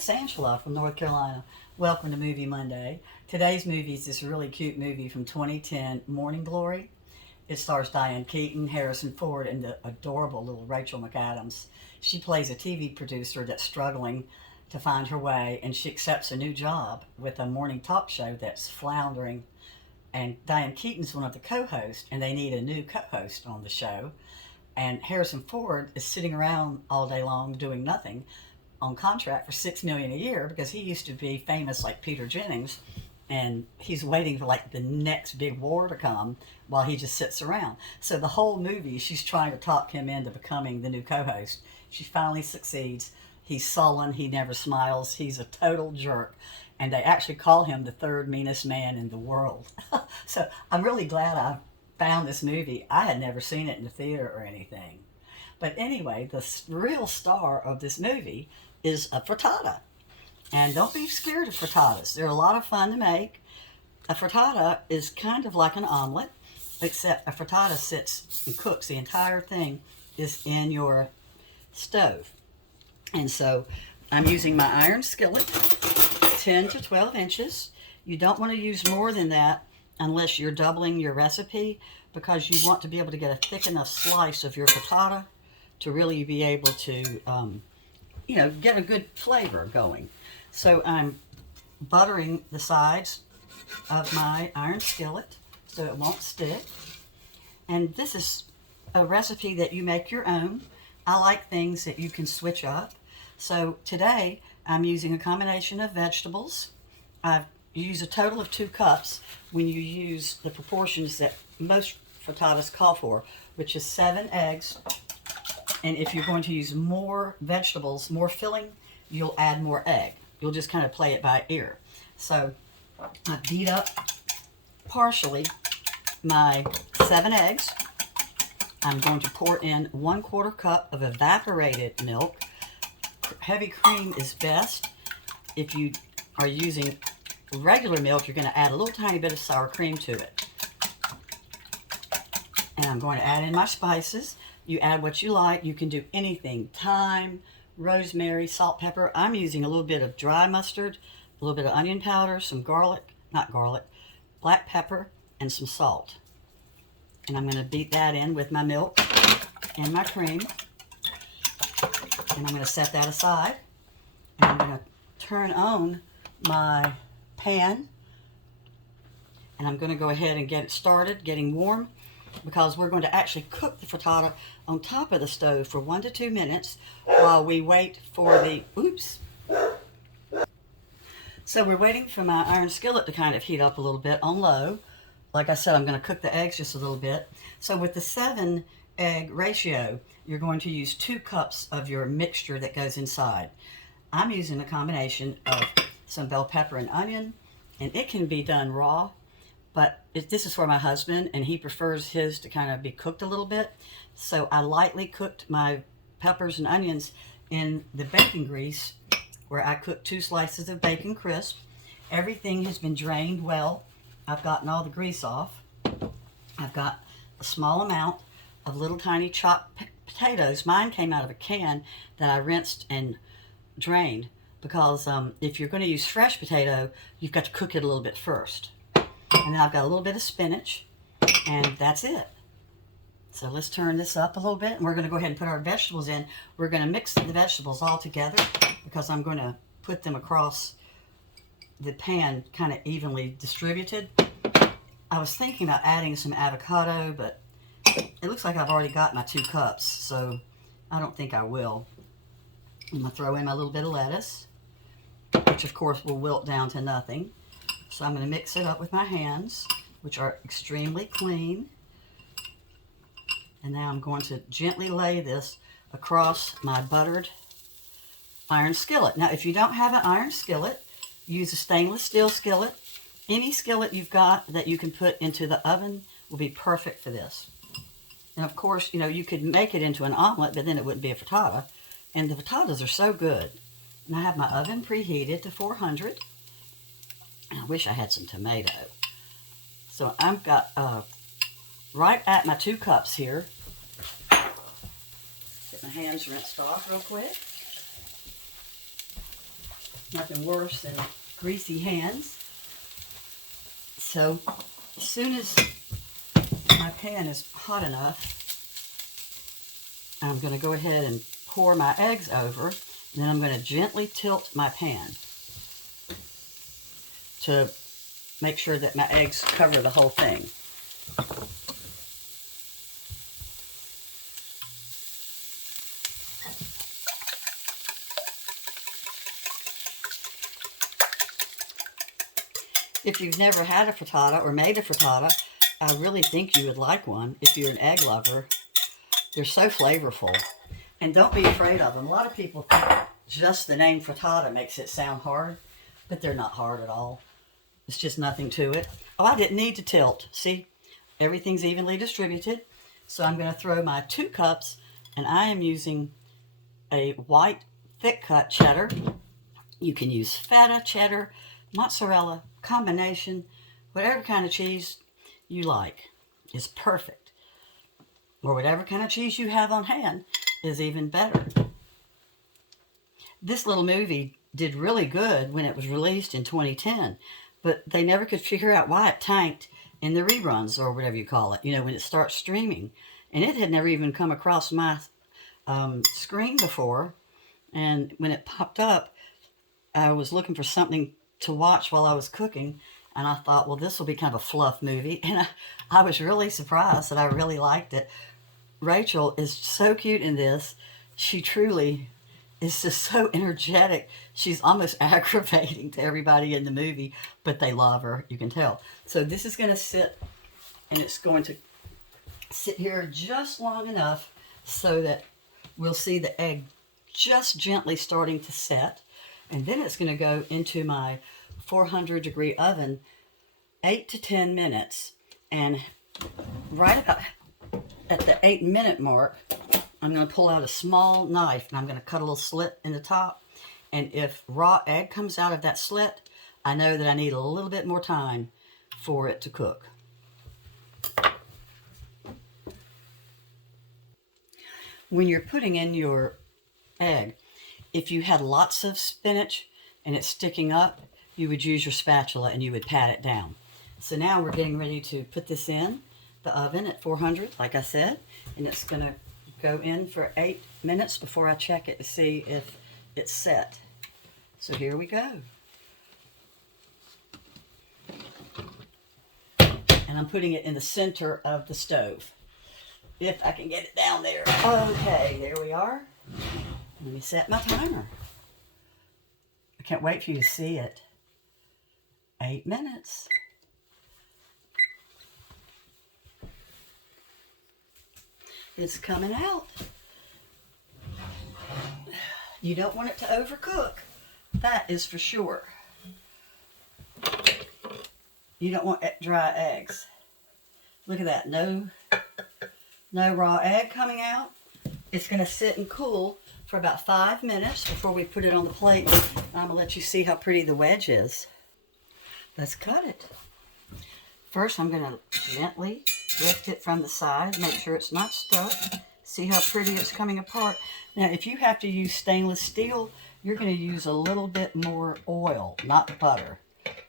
it's Angela from North Carolina. Welcome to Movie Monday. Today's movie is this really cute movie from 2010, Morning Glory. It stars Diane Keaton, Harrison Ford, and the adorable little Rachel McAdams. She plays a TV producer that's struggling to find her way, and she accepts a new job with a morning talk show that's floundering. And Diane Keaton's one of the co-hosts, and they need a new co-host on the show. And Harrison Ford is sitting around all day long doing nothing, on contract for $6 million a year, because he used to be famous like Peter Jennings, and he's waiting for like the next big war to come while he just sits around. So the whole movie, she's trying to talk him into becoming the new co-host. She finally succeeds. He's sullen. He never smiles. He's a total jerk. And they actually call him the third meanest man in the world. So I'm really glad I found this movie. I had never seen it in the theater or anything. But anyway, the real star of this movie is a frittata. And don't be scared of frittatas. They're a lot of fun to make. A frittata is kind of like an omelet, except a frittata sits and cooks. The entire thing is in your stove. And so I'm using my iron skillet, 10 to 12 inches. You don't want to use more than that unless you're doubling your recipe, because you want to be able to get a thick enough slice of your frittata to really be able to, get a good flavor going. So I'm buttering the sides of my iron skillet so it won't stick. And this is a recipe that you make your own. I like things that you can switch up. So today I'm using a combination of vegetables. I've used a total of 2 cups when you use the proportions that most frittatas call for, which is 7 eggs. And if you're going to use more vegetables, more filling, you'll add more egg. You'll just kind of play it by ear. So I beat up partially my 7 eggs. I'm going to pour in 1/4 cup of evaporated milk. Heavy cream is best. If you are using regular milk, you're going to add a little tiny bit of sour cream to it. And I'm going to add in my spices. You add what you like. You can do anything. Thyme, rosemary, salt, pepper. I'm using a little bit of dry mustard, a little bit of onion powder, some black pepper, and some salt. And I'm going to beat that in with my milk and my cream. And I'm going to set that aside. And I'm going to turn on my pan. And I'm going to go ahead and get it started, getting warm, because we're going to actually cook the frittata on top of the stove for 1 to 2 minutes while we wait for the, So we're waiting for my iron skillet to kind of heat up a little bit on low. Like I said, I'm going to cook the eggs just a little bit. So with the 7 egg ratio, you're going to use 2 cups of your mixture that goes inside. I'm using a combination of some bell pepper and onion, and it can be done raw, but this is for my husband, and he prefers his to kind of be cooked a little bit. So I lightly cooked my peppers and onions in the bacon grease, where I cooked 2 slices of bacon crisp. Everything has been drained well. I've gotten all the grease off. I've got a small amount of little tiny chopped potatoes. Mine came out of a can that I rinsed and drained, because if you're going to use fresh potato, you've got to cook it a little bit first. And then I've got a little bit of spinach, and that's it. So let's turn this up a little bit, and we're going to go ahead and put our vegetables in. We're going to mix the vegetables all together, because I'm going to put them across the pan kind of evenly distributed. I was thinking about adding some avocado, but it looks like I've already got my 2 cups, so I don't think I will. I'm going to throw in my little bit of lettuce, which of course will wilt down to nothing. So I'm going to mix it up with my hands, which are extremely clean. And now I'm going to gently lay this across my buttered iron skillet. Now, if you don't have an iron skillet, use a stainless steel skillet. Any skillet you've got that you can put into the oven will be perfect for this. And of course, you could make it into an omelet, but then it wouldn't be a frittata. And the frittatas are so good. And I have my oven preheated to 400. I wish I had some tomato. So I've got right at my 2 cups here. Get my hands rinsed off real quick. Nothing worse than greasy hands. So as soon as my pan is hot enough, I'm going to go ahead and pour my eggs over, and then I'm going to gently tilt my pan to make sure that my eggs cover the whole thing. If you've never had a frittata or made a frittata, I really think you would like one if you're an egg lover. They're so flavorful. And don't be afraid of them. A lot of people think just the name frittata makes it sound hard, but they're not hard at all. It's just nothing to it. Oh, I didn't need to tilt. See, everything's evenly distributed. So I'm going to throw my 2 cups, and I am using a white thick cut cheddar. You can use feta, cheddar, mozzarella, combination, whatever kind of cheese you like is perfect. Or whatever kind of cheese you have on hand is even better. This little movie did really good when it was released in 2010, but they never could figure out why it tanked in the reruns, or whatever you call it, you know, when it starts streaming. And it had never even come across my screen before. And when it popped up, I was looking for something to watch while I was cooking, and I thought, well, this will be kind of a fluff movie. And I was really surprised that I really liked it. Rachel is so cute in this. She truly is just so energetic. She's almost aggravating to everybody in the movie, but they love her, you can tell. So this is going to sit, and it's going to sit here just long enough so that we'll see the egg just gently starting to set. And then it's going to go into my 400-degree oven 8 to 10 minutes. And right about at the 8-minute mark, I'm going to pull out a small knife, and I'm going to cut a little slit in the top. And if raw egg comes out of that slit, I know that I need a little bit more time for it to cook. When you're putting in your egg, if you had lots of spinach and it's sticking up, you would use your spatula and you would pat it down. So now we're getting ready to put this in the oven at 400, like I said, and it's going to go in for 8 minutes before I check it to see if it's set. So here we go. And I'm putting it in the center of the stove, if I can get it down there. Okay, there we are. Let me set my timer. I can't wait for you to see it. 8 minutes. It's coming out. You don't want it to overcook. That is for sure. You don't want dry eggs. Look at that. No raw egg coming out. It's going to sit and cool for about 5 minutes before we put it on the plate. I'm going to let you see how pretty the wedge is. Let's cut it. First, I'm going to gently lift it from the side, make sure it's not stuck. See how pretty it's coming apart. Now, if you have to use stainless steel, you're going to use a little bit more oil, not butter,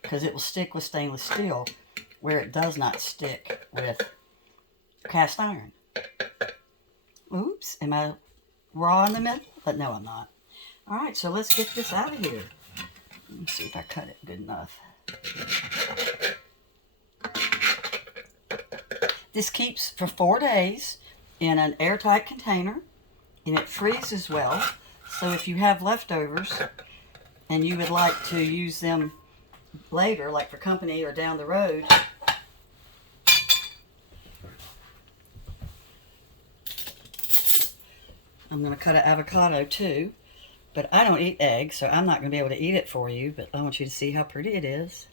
because it will stick with stainless steel where it does not stick with cast iron. Oops, am I raw in the middle? But no, I'm not. All right, so let's get this out of here. Let me see if I cut it good enough. This keeps for 4 days in an airtight container, and it freezes well. So if you have leftovers and you would like to use them later, like for company or down the road, I'm going to cut an avocado too, but I don't eat eggs, so I'm not going to be able to eat it for you, but I want you to see how pretty it is.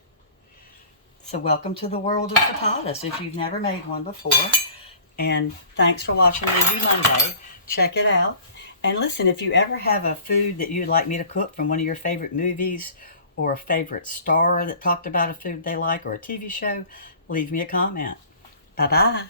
So welcome to the world of frittatas if you've never made one before. And thanks for watching Movie Monday. Check it out. And listen, if you ever have a food that you'd like me to cook from one of your favorite movies, or a favorite star that talked about a food they like, or a TV show, leave me a comment. Bye-bye.